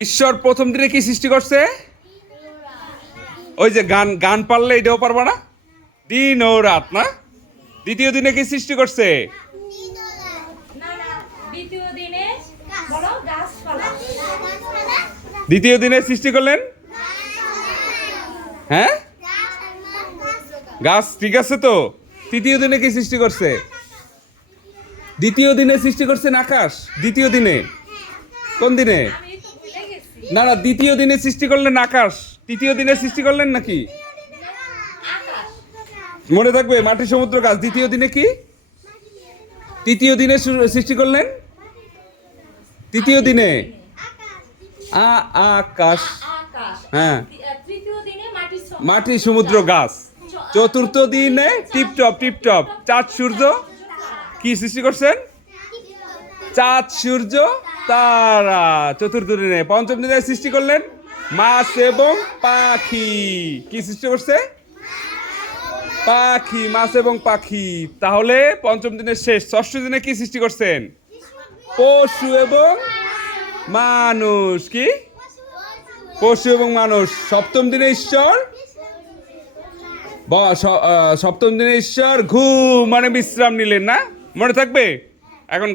ঈশ্বর প্রথম দিনে কি সৃষ্টি করছে? ওই যে গান গান পারলে এটাও পারবা না? দিন ও রাত না? দ্বিতীয় দিনে কি সৃষ্টি করছে? দ্বিতীয় দিনে সৃষ্টি করলেন? হ্যাঁ, গাছ ঠিক আছে তো। তৃতীয় দিনে কি সৃষ্টি করছে? দ্বিতীয় দিনে সৃষ্টি করছেন আকাশ। দ্বিতীয় দিনে কোন দিনে? না না, দ্বিতীয় দিনে সৃষ্টি করলেন আকাশ। তৃতীয় দিনে সৃষ্টি করলেন নাকি? মনে থাকবে, মাটি সমুদ্র গাছ। দ্বিতীয় দিনে কি? তৃতীয় দিনে সৃষ্টি করলেন? তৃতীয় দিনে আকাশ, হ্যাঁ, মাটি সমুদ্র গাছ। চতুর্থ দিনে টিপটপ টিপটপ চাঁদ সূর্য কি সৃষ্টি করছেন? চাঁদ সূর্য তারা চতুর্থ দিনে। পঞ্চম দিনে সৃষ্টি করলেন মাছ এবং পাখি। কি সৃষ্টি করছে? পাখি, মাছ এবং পাখি। তাহলে পঞ্চম দিনের শেষ। ষষ্ঠ দিনে কি সৃষ্টি করছেন? পশু এবং মানুষ। কি? পশু এবং মানুষ। সপ্তম দিনে ঈশ্বর, সপ্তম দিনে ঈশ্বর ঘুম মানে বিশ্রাম নিলেন না? মনে থাকবে? এখন